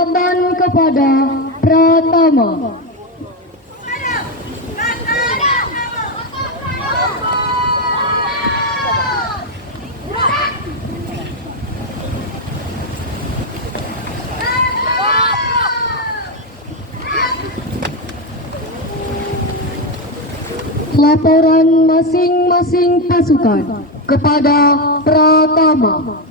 penghormatan kepada Pratama. Laporan masing-masing pasukan kepada Pratama.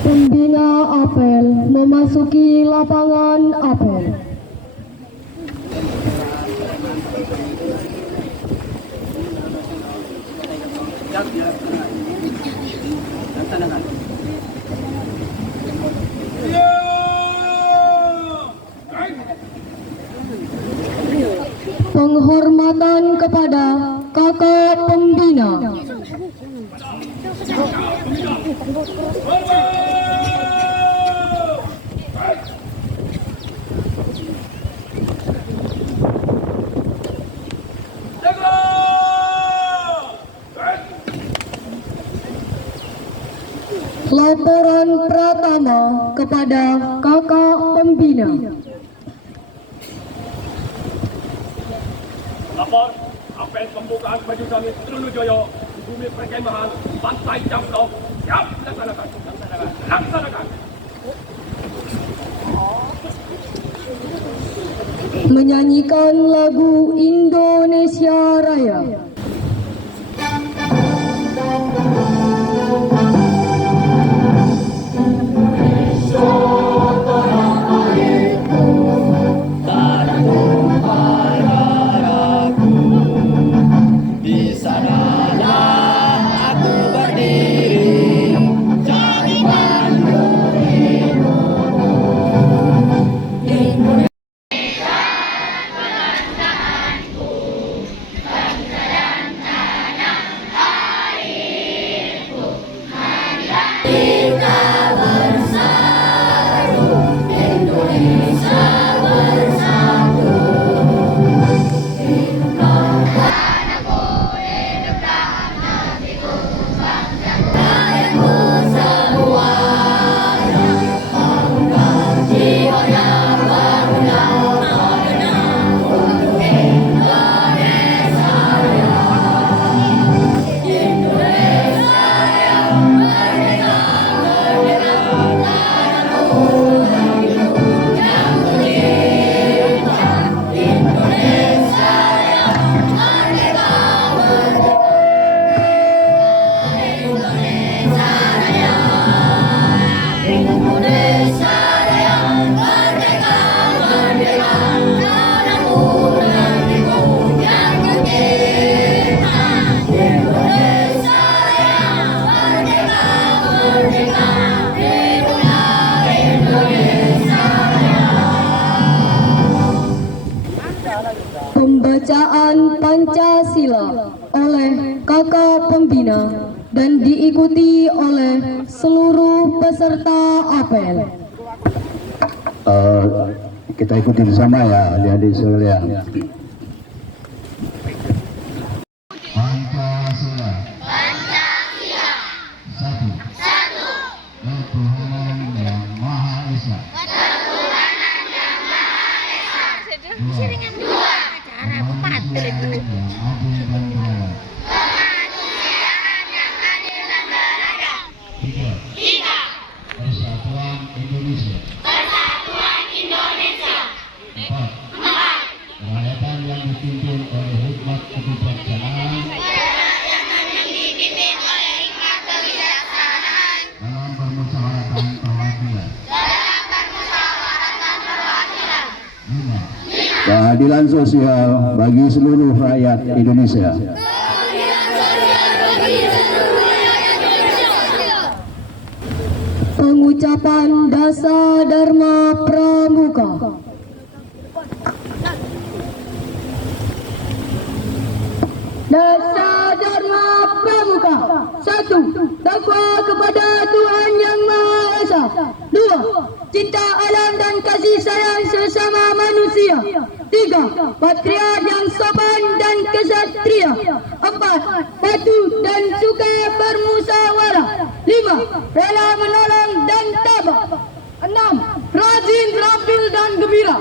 Pembina apel memasuki lapangan apel. Penghormatan kepada kakak pembina. Laporan Pratama kepada kakak pembina. Lapor apel pembukaan baju kami Trunojoyo di bumi perkemahan Pantai Jamlo. Siap, laksanakan. Laksanakan. Menyanyikan lagu Indonesia Raya. Pembacaan Pancasila oleh kakak pembina dan diikuti oleh seluruh peserta apel. Kita ikuti bersama ya, adik-adik sekalian. Pancasila. Pancasila. Satu. Ketuhanan yang Maha Esa. Dua. Kemanusiaan yang adil dan beradab. Tiga. Persatuan Indonesia. Empat. Kerakyatan yang dipimpin oleh hikmat kebijaksanaan. Dalam permusyawaratan perwakilan. Lima. Keadilan sosial bagi seluruh rakyat Indonesia. pengucapan Dasa Dharma Pramuka. Dasa Dharma Pramuka. 1. Takwa kepada Tuhan Yang Maha Esa. 2. Cinta alam dan kasih sayang sesama manusia. 3. Patriot yang sopan dan kesatria. 4. Patuh dan suka bermusyawarah. 5. Rela menolong dan tabah. 6. Rajin, terampil dan gembira.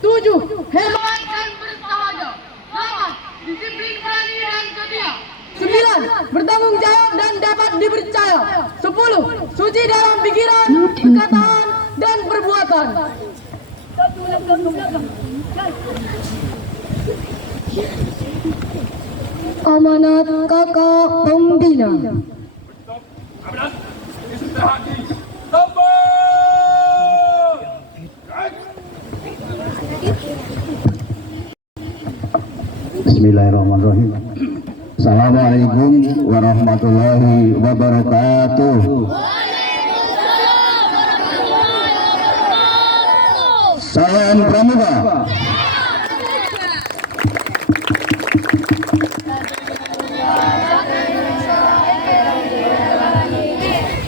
7. Hemat dan bersahaja. 8. Disiplin, berani dan setia. 9. Bertanggung jawab dan dapat dipercaya. 10. Suci dalam pikiran, perkataan, dan perbuatan. Amanat Kakak Pembina. Amanat, istirahat di tempat. Bismillahirrahmanirrahim. Assalamualaikum warahmatullahi wabarakatuh. Salam Pramuka.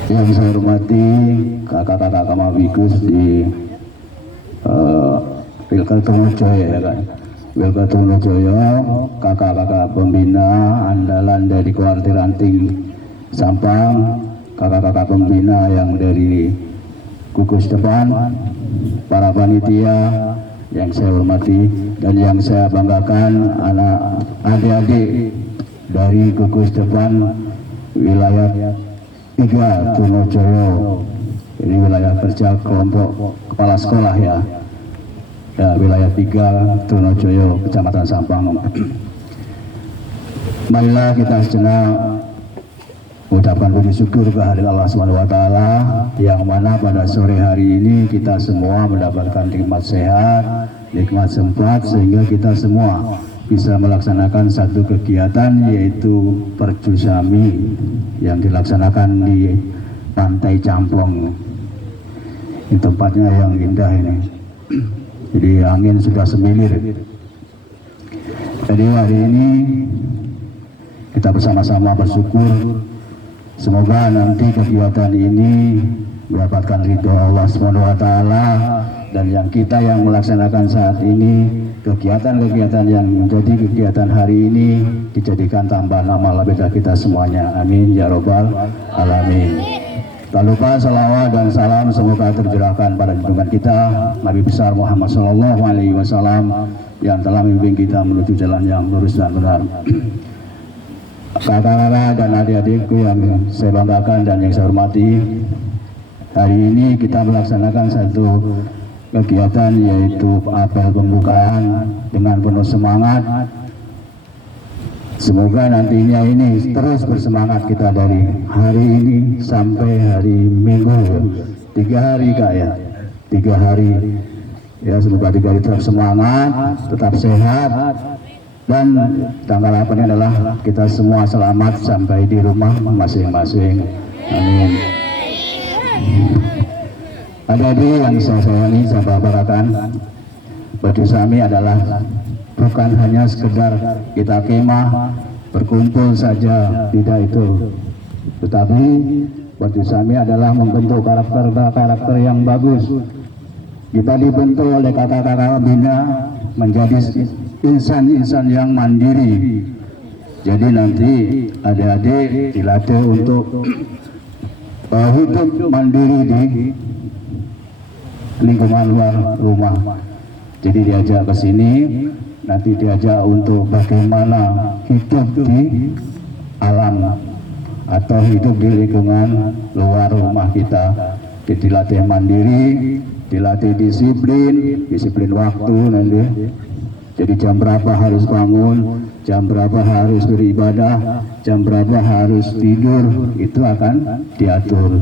Yang saya hormati kakak-kakak Kamawikus di Pilkada ya kan. Wilkatunojoyo, kakak-kakak pembina andalan dari Kuartir Ranting Sampang, kakak-kakak pembina yang dari gugus depan, para panitia yang saya hormati dan yang saya banggakan, anak adik-adik dari gugus depan wilayah 3 Tunojoyo, ini wilayah kerja kelompok kepala sekolah ya. Ya, wilayah 3 Tunojoyo, Kecamatan Sampang. Marilah kita sejenak mengucapkan puji syukur kehadirat Allah SWT, yang mana pada sore hari ini kita semua mendapatkan nikmat sehat, nikmat sempat, sehingga kita semua bisa melaksanakan satu kegiatan, yaitu Perjusami yang dilaksanakan di Pantai Camplong. Ini tempatnya yang indah ini. Jadi angin sudah semilir. Jadi hari ini kita bersama-sama bersyukur, semoga nanti kegiatan ini mendapatkan ridho Allah SWT, dan yang kita yang melaksanakan saat ini, kegiatan-kegiatan yang menjadi kegiatan hari ini dijadikan tambahan amal ibadah kita semuanya. Amin ya robbal alamin. Tak lupa salawat dan salam semoga tercurahkan pada junjungan kita Nabi besar Muhammad SAW yang telah membimbing kita menuju jalan yang lurus dan benar. Kakak-kakak dan adik-adikku yang saya banggakan dan yang saya hormati, hari ini kita melaksanakan satu kegiatan, yaitu apel pembukaan dengan penuh semangat. Semoga nantinya ini terus bersemangat kita dari hari ini sampai hari Minggu, 3 hari Kak ya, 3 hari ya. Semoga 3 hari tetap semangat, tetap sehat, dan tanggal 8 adalah kita semua selamat sampai di rumah masing-masing. Amin. Adik-adik yang saya sayangi, saya banggakan, Perjusami adalah bukan hanya sekedar kita kemah berkumpul saja, tidak itu, tetapi Perjusami adalah membentuk karakter yang bagus. Kita dibentuk oleh kakak-kakak bina menjadi insan-insan yang mandiri. Jadi nanti adik-adik dilatih untuk hidup mandiri di lingkungan luar rumah. Jadi diajak ke sini, nanti diajak untuk bagaimana hidup di alam atau hidup di lingkungan luar rumah kita. Jadi dilatih mandiri, dilatih disiplin waktu nanti. Jadi jam berapa harus bangun, jam berapa harus beribadah, jam berapa harus tidur, itu akan diatur.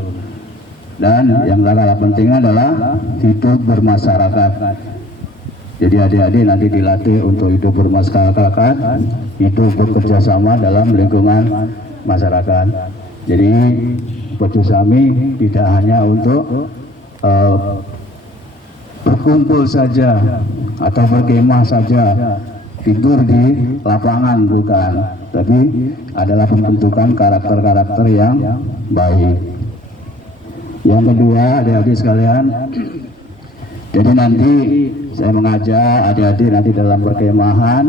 Dan yang kalah penting adalah hidup bermasyarakat. Jadi adik-adik nanti dilatih untuk hidup bermasyarakat, hidup bekerja sama dalam lingkungan masyarakat. Jadi Perjusami tidak hanya untuk berkumpul saja atau berkemah saja, tidur di lapangan, bukan, tapi adalah pembentukan karakter-karakter yang baik. Yang kedua, adik-adik sekalian, jadi nanti saya mengajak adik-adik nanti dalam perkemahan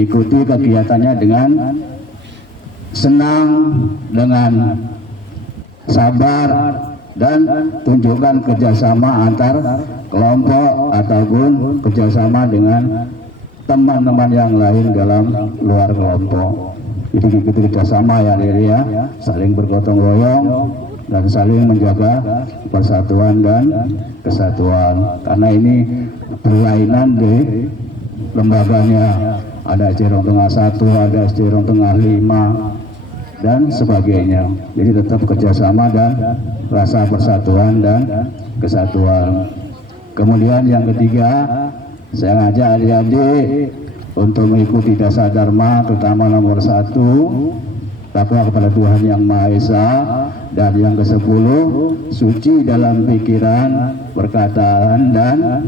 ikuti kegiatannya dengan senang, dengan sabar, dan tunjukkan kerjasama antar kelompok ataupun kerjasama dengan teman-teman yang lain dalam luar kelompok. Jadi ikuti kerjasama ya, diri ya, saling bergotong royong dan saling menjaga persatuan dan kesatuan. Karena ini berlainan di lembaganya, ada Cerong Tengah 1, ada Cerong Tengah 5 dan sebagainya. Jadi tetap kerjasama dan rasa persatuan dan kesatuan. Kemudian yang ketiga, saya ngajak adik-adik untuk mengikuti dasar dharma, terutama nomor 1, takwa kepada Tuhan Yang Maha Esa, dan yang ke-10, suci dalam pikiran, perkataan, dan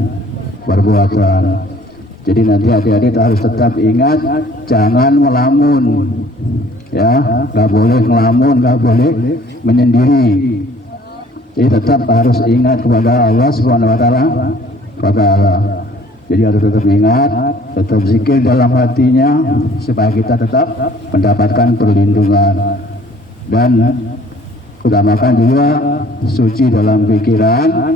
perbuatan. Jadi nanti adik-adik harus tetap ingat, jangan melamun, ya, nggak boleh melamun, nggak boleh menyendiri. Jadi tetap harus ingat kepada Allah Subhanahu Wa Taala. Jadi harus tetap ingat, tetap zikir dalam hatinya supaya kita tetap mendapatkan perlindungan, dan utamakan juga suci dalam pikiran,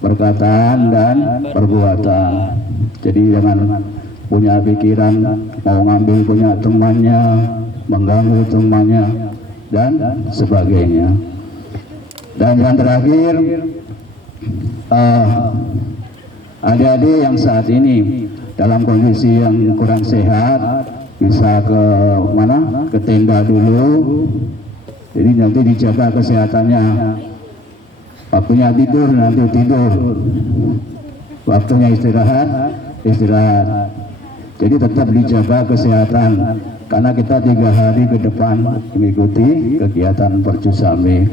perkataan, dan perbuatan. Jadi jangan punya pikiran mau ngambil punya temannya, mengganggu temannya, dan sebagainya. Dan yang terakhir, adik-adik yang saat ini dalam kondisi yang kurang sehat bisa ke mana? Ke tenda dulu. Jadi nanti dijaga kesehatannya. Waktunya tidur nanti tidur. Waktunya istirahat, istirahat. Jadi tetap dijaga kesehatan karena kita 3 hari ke depan mengikuti kegiatan Perjusami.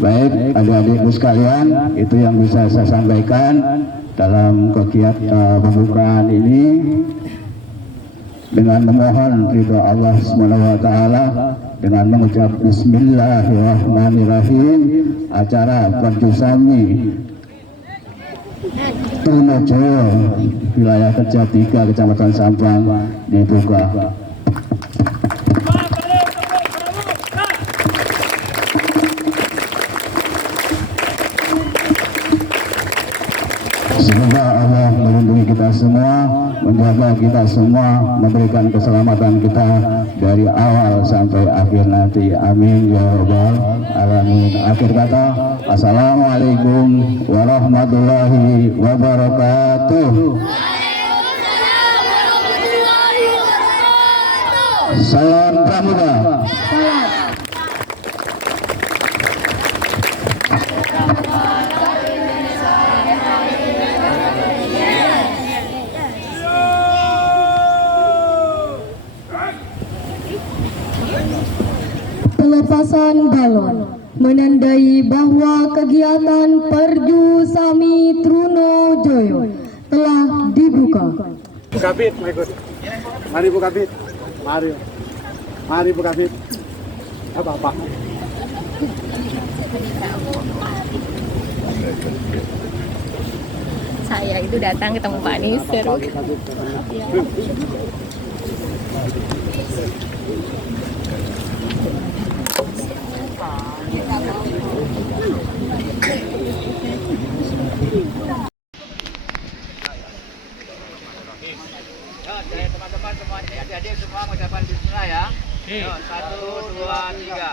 Baik, adik-adikku sekalian, itu yang bisa saya sampaikan dalam kegiatan pembukaan ini. Dengan memohon ridha Allah SWT, dengan mengucap Bismillahirrahmanirrahim, acara Perjusami Trunojoyo, wilayah kerja 3 Kecamatan Sampang dibuka. Semoga Allah melindungi kita semua, menjaga kita semua, memberikan keselamatan kita dari awal sampai akhir nanti. Amin ya rabbal alamin. Akhir kata, assalamualaikum warahmatullahi wabarakatuh. Salam pramuka. Pelepasan balon menandai bahwa kegiatan Perjusami Trunojoyo telah dibuka. Bu Kabid, mau ikut. Mari Bu Kabid. Mari. Mari Bu Kabid. Apa-apa. Saya itu datang ketemu Pak Anies seru. Teman-teman semua, adik-adik semua mengucapkan bismillah ya. 1, 2, 3.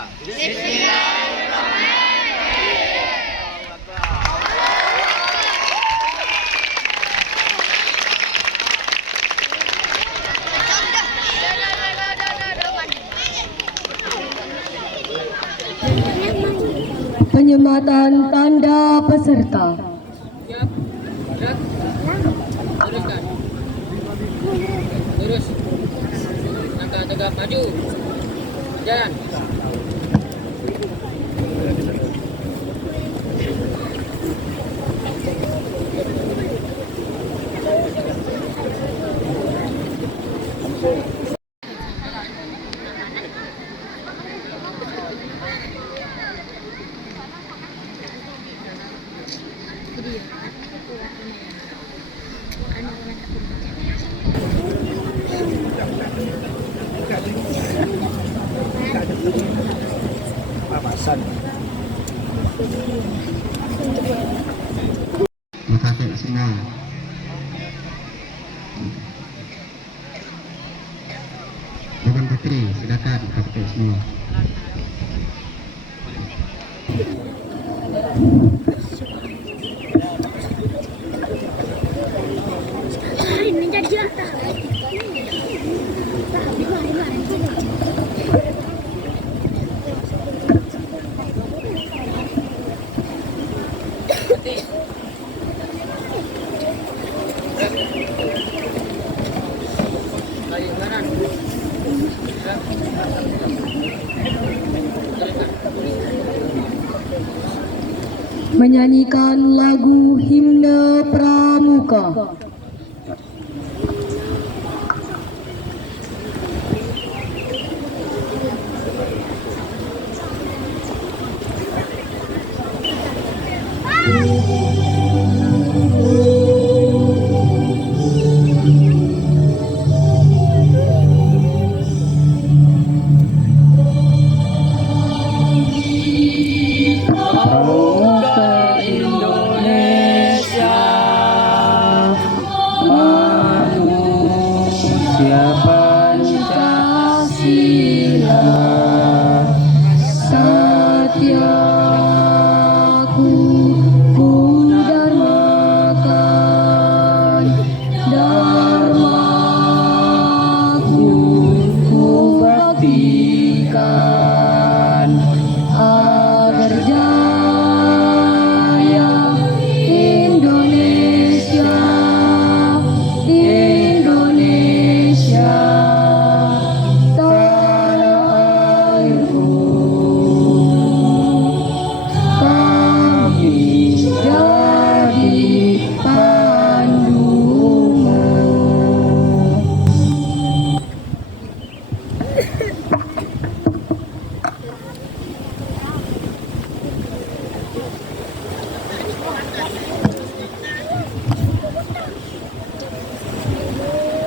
Penyematan tanda peserta. Terus tegak maju jalan. Kakek semua. Bukan Putri, silakan kakek semua. Menyanyikan lagu himne Pramuka.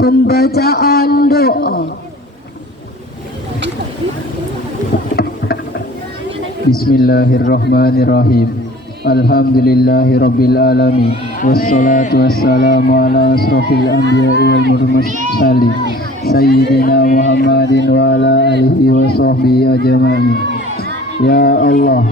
Pembacaan doa. Bismillahirrahmanirrahim. Alhamdulillahi rabbil alamin. Wassalatu wassalamu ala asrafil anbiya'i wal mursalin Sayyidina Muhammadin wa ala alihi wa sahbihi ajma'in. Ya Allah,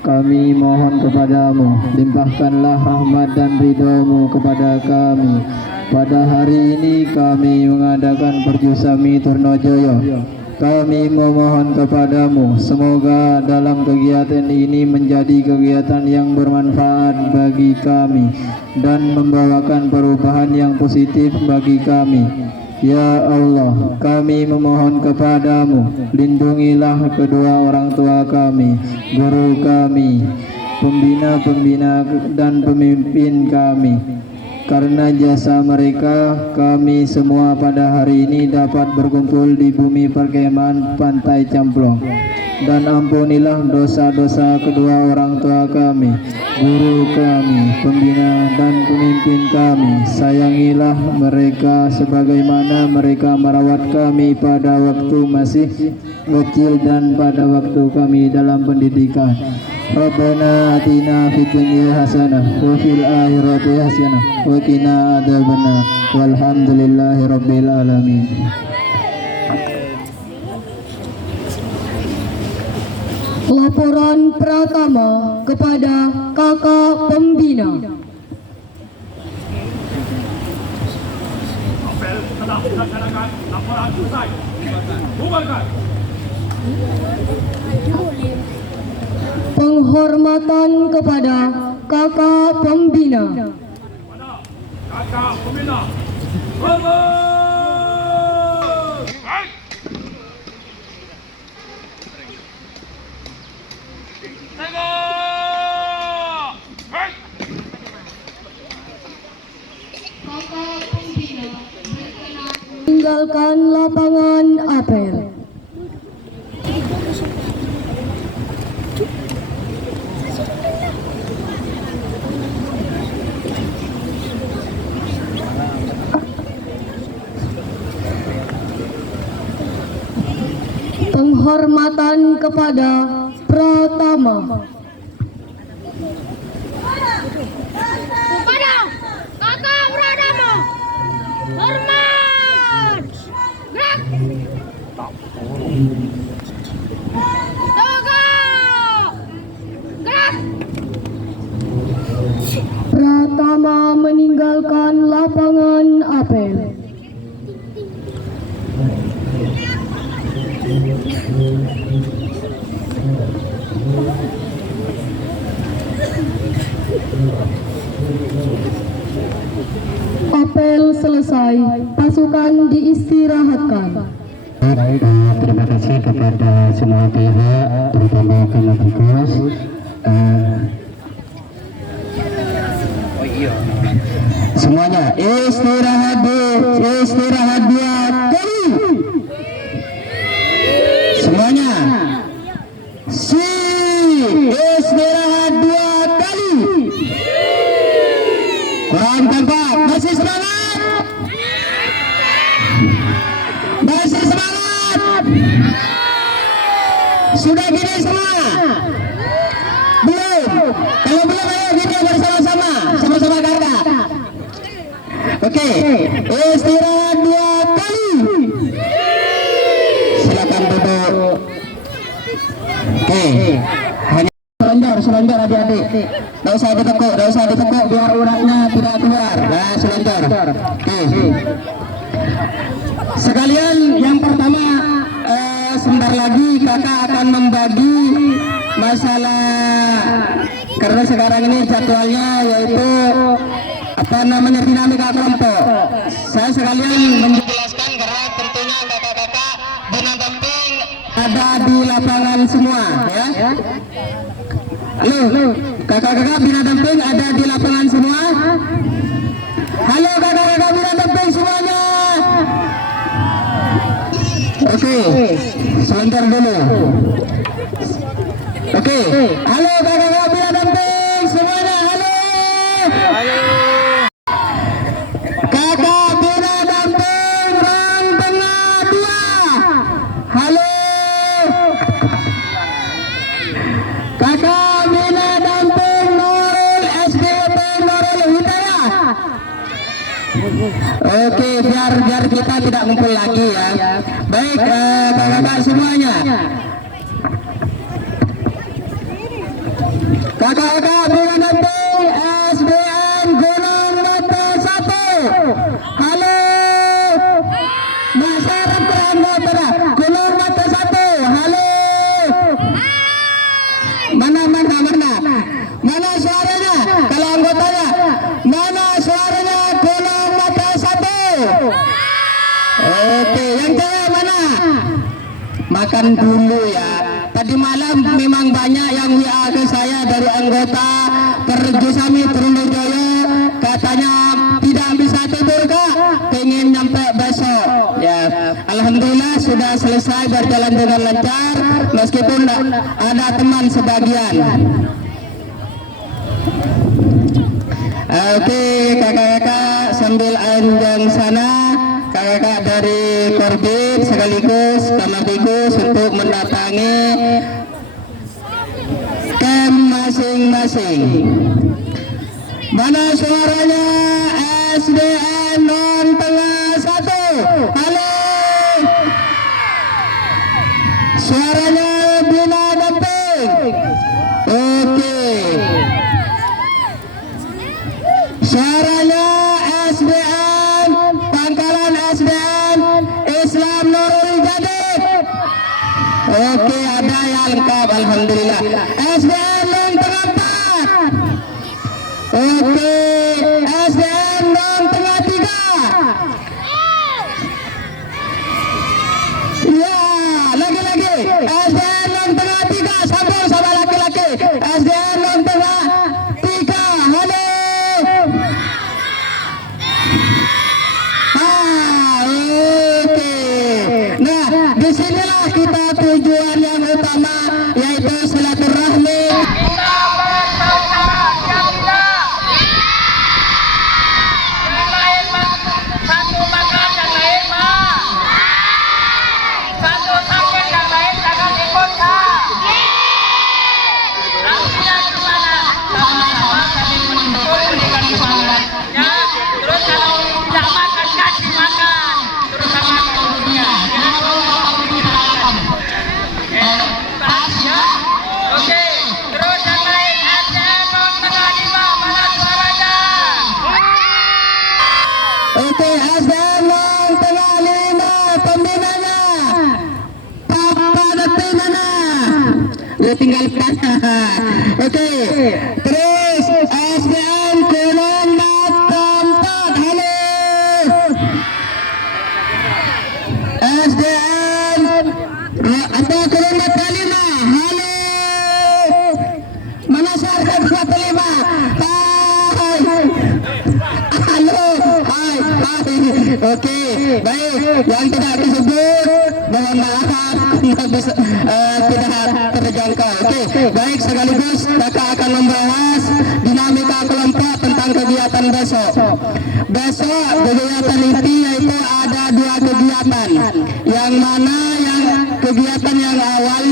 kami mohon kepadamu, limpahkanlah rahmat dan ridhamu kepada kami. Pada hari ini kami mengadakan Perjusami Turnojoyo. Kami memohon kepadamu, semoga dalam kegiatan ini menjadi kegiatan yang bermanfaat bagi kami dan membawakan perubahan yang positif bagi kami. Ya Allah, kami memohon kepadamu, lindungilah kedua orang tua kami, guru kami, pembina-pembina dan pemimpin kami. Karena jasa mereka, kami semua pada hari ini dapat berkumpul di bumi perkemahan Pantai Camplong. Dan ampunilah dosa-dosa kedua orang tua kami, guru kami, pembina dan pemimpin kami. Sayangilah mereka sebagaimana mereka merawat kami pada waktu masih kecil dan pada waktu kami dalam pendidikan. Rabbana atina fid dunya hasanah wa fil akhirati hasanah wa qina adzabannar. Walhamdulillahi rabbil alamin. Laporan pertama kepada kakak pembina. Apel telah dilaksanakan, laporan selesai. Bubarkan. Penghormatan kepada kakak pembina. Mana kakak pembina? Hormat! Baik. Tengok! Baik. Tinggalkan lapangan apel. Penghormatan kepada Pratama. bersama. Kepada kakak beradamu, hormat, gerak, tegak, gerak. Pratama meninggalkan lapangan apel. Apel selesai, pasukan diistirahatkan. Baik, terima kasih kepada semua pihak, terutama Kematikus. Semuanya istirahat dua kali. Semuanya istirahat dua kali. Kurang tampak, masih semangat. Masih semangat. Sudah gini semua? Belum? Kalau belum ayo kita bersama-sama, sama-sama kakak. Oke, istirahat dua kali. Silakan duduk. Oke, hanya selonjor adik-adik. Tidak usah ditekuk biar uratnya tidak keluar. Nah, selonjor. Oke. Sekalian yang pertama, sebentar lagi kakak akan membagi masalah, karena sekarang ini jadwalnya yaitu dinamika kelompok. Saya sekalian menjelaskan karena tentunya kakak-kakak pendamping ada di lapangan semua, ya. Halo, kakak-kakak bina damping ada di lapangan semua. Halo kakak-kakak bina damping semuanya. Oke, sebentar dulu. Oke, halo kakak-kakak bina damping semuanya. Halo. Kakak bina damping rang tengah 2. Halo. Kakak bina damping Nurul SDP Nurul Hidayah. Oke, biar kita tidak ngumpul lagi ya. Baik, kakak-kakak semuanya. Kakak-kakak bina damping SDN Gunung Mata 1. Halo. Masyarakat anggota Gunung Mata 1. Halo. Mana suaranya? Kalau anggotanya, mana suaranya Gunung Mata 1? Oke, yang cewek mana? Makan dulu ya. Tadi malam memang banyak yang WA ke saya dari anggota Perjusami Trunojoyo, katanya tidak bisa tidur kak, pengen nyampe besok. Ya, alhamdulillah sudah selesai berjalan dengan lancar, meskipun ada teman sebagian. Oke, kakak-kakak sambil anjang sana, kakak-kakak dari Korbit sekaligus Kamatikus untuk mendatangi camp masing-masing. Mana suaranya SDN Non Tengah 1? Halo. Suaranya bina damping. Oke. Suaranya SDN Pangkalan SDN Islam Nurul Jadid. Oke, ada yang lengkap, alhamdulillah. SDN Non Tengah 4. Oke, SDN Non Tengah 3. Ya, lagi-lagi. SDN Non Tengah 3, sambung sama laki-laki. SDN Non Tengah 3. Halo. Nah, disinilah kita tujuan yang utama, yaitu silaturahmi. tinggal tanya. Oke, terus SDM Kurang keempat, halo. SDM ada Kurang kelima, halo. Mana syarat kelima? Hai. Halo, hai. Oke, baik. Yang tidak disebut, mohon maaf, tidak bisa, tidak terjangkau. Oke, baik. Sekaligus kakak akan membahas dinamika kelompok tentang kegiatan besok. Besok kegiatan itu yaitu ada 2 kegiatan. Yang mana yang kegiatan yang awal,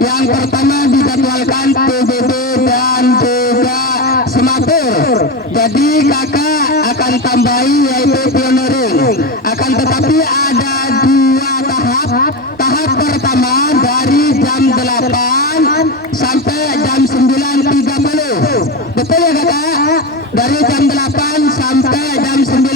yang pertama dijadwalkan PBB dan juga Semapur. Jadi kakak akan tambahi yaitu pioneering. Akan tetapi ada 2 tahap. Tahap pertama dari jam 8 sampai jam 9.30. Betul ya kakak? Dari jam 8 sampai jam 9.